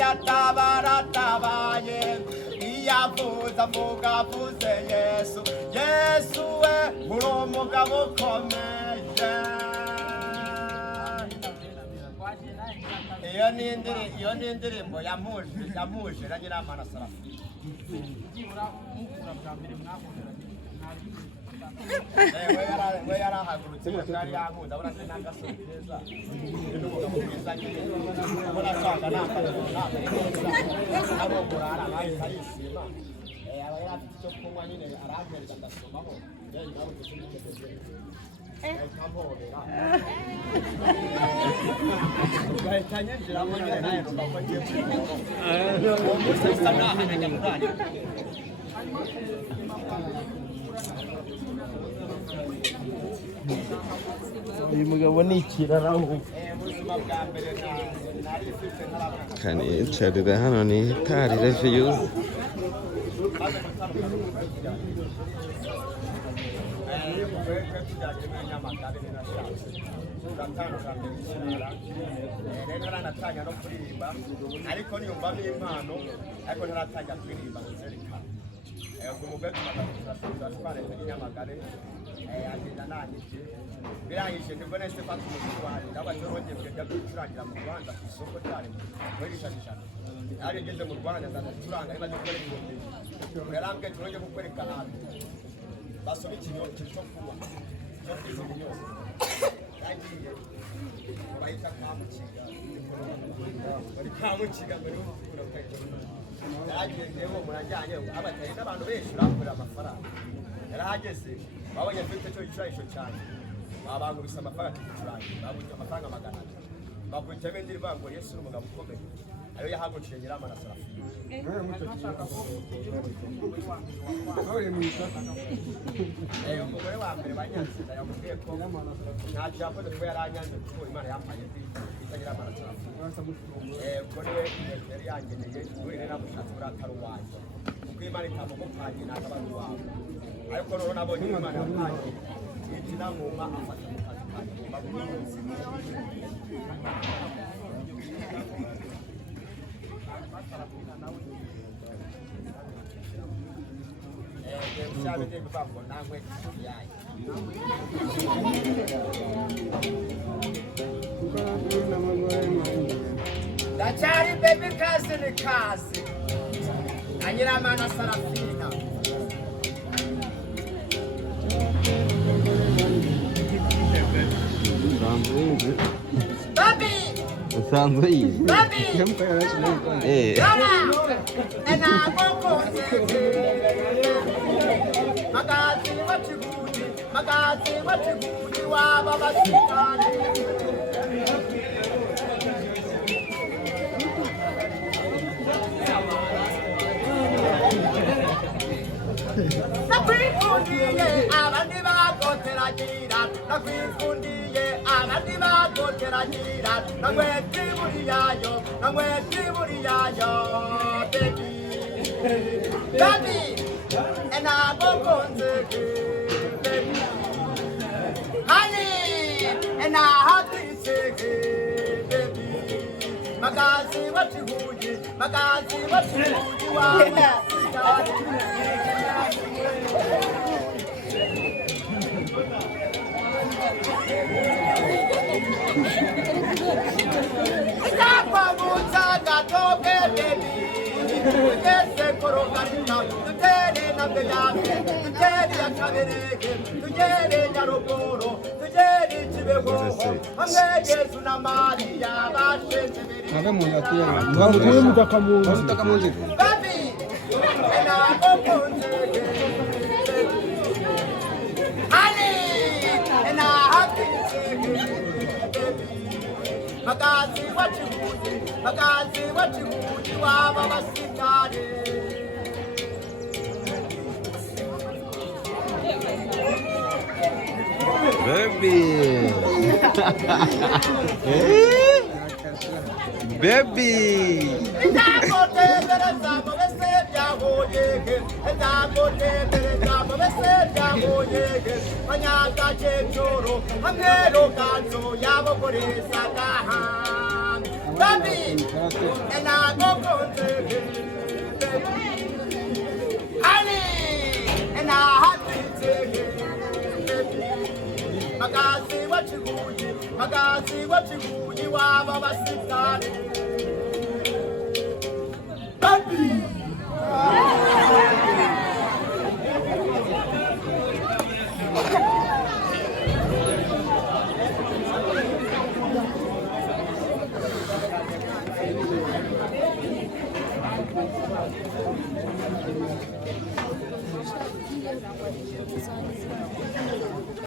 yatabaye iyavuza avuga avuze Yesu Yesu we uri umugabo ukomeye. Iyo ni indirimbo yamuje na Nyiramana Seraphine. We yarahagurutse yari yankunda abona se n'agasore keza n'umugabo mwiza nyine ubona asanga arongora arahita yishima aba yari afite icyo kunywa nyine arampereza ndasomaho yari nabuze n'umutegereje ugahita nyinjiramo nyine nawe numva ko ngiye kuyikora uwo munsi bisa naho najya kurarira. uyu mugabo ni ikirara kanicarira hano ni Hitari Reviyu. Ntaratanya no kuririmba ariko niyumvamo impano ariko ntaratanya kuririmba nzerekana umugore twarenze Nyamagare agenda nanyije birangije nibwo nahise mfata umuziki wanjye ndabaje rongeye kujya gucurangira mu Rwanda ku isoko ryarimo muri ijana ari ngeze mu Rwanda ndacuranga niba dukora ibintu yarambwiye turongeye kukwereka ahantu basoma ikinyobwa cyo kunywa cyo izo byose yagiye bahita kamukiga bari kamukiga muri ukura ukayikora yagiye rero murajyanye abataye n'abantu benshi urakorera amafaranga yarahageze babonye afite cyo icurahisho cyane babangurisa amafaranga cy'icuranye babujije amafaranga 100 bakurikiye bendiri bango Yesu n'umugabo ukomeye ayo yahaguciye Nyiramana Seraphine. Umugore wa mbere banyanzira yamubwiye ko nta cyakoze ko yaranyanze kuko Imana yampaye bita Nyiramana Seraphine. Ubwo niwe yari yangeneye we rero namushatse muri atari uwanjye kuko Imana itamugupanye n'abantu bawe ariko rero nabonye Imana yampaye ikinamuma afata mu kazi kanjye babunyuze Dachari baby cousin kasi Nyiramana Seraphine. Baby usanzwe yize baby magazi wachigudi waba basikane nakwifundiye abandi bagoteragira nakwifundiye abandi bagoteragira nangweti buriyayo baby baby enagogonze baby honey enahatise baby magazi wachigudi waba magazi wachigudi waba basikane baby baby Baby, and I go country. Honey, and I have to take it. Magasi, what you do? Magasi, what you do? You are Baba Sita. Baby.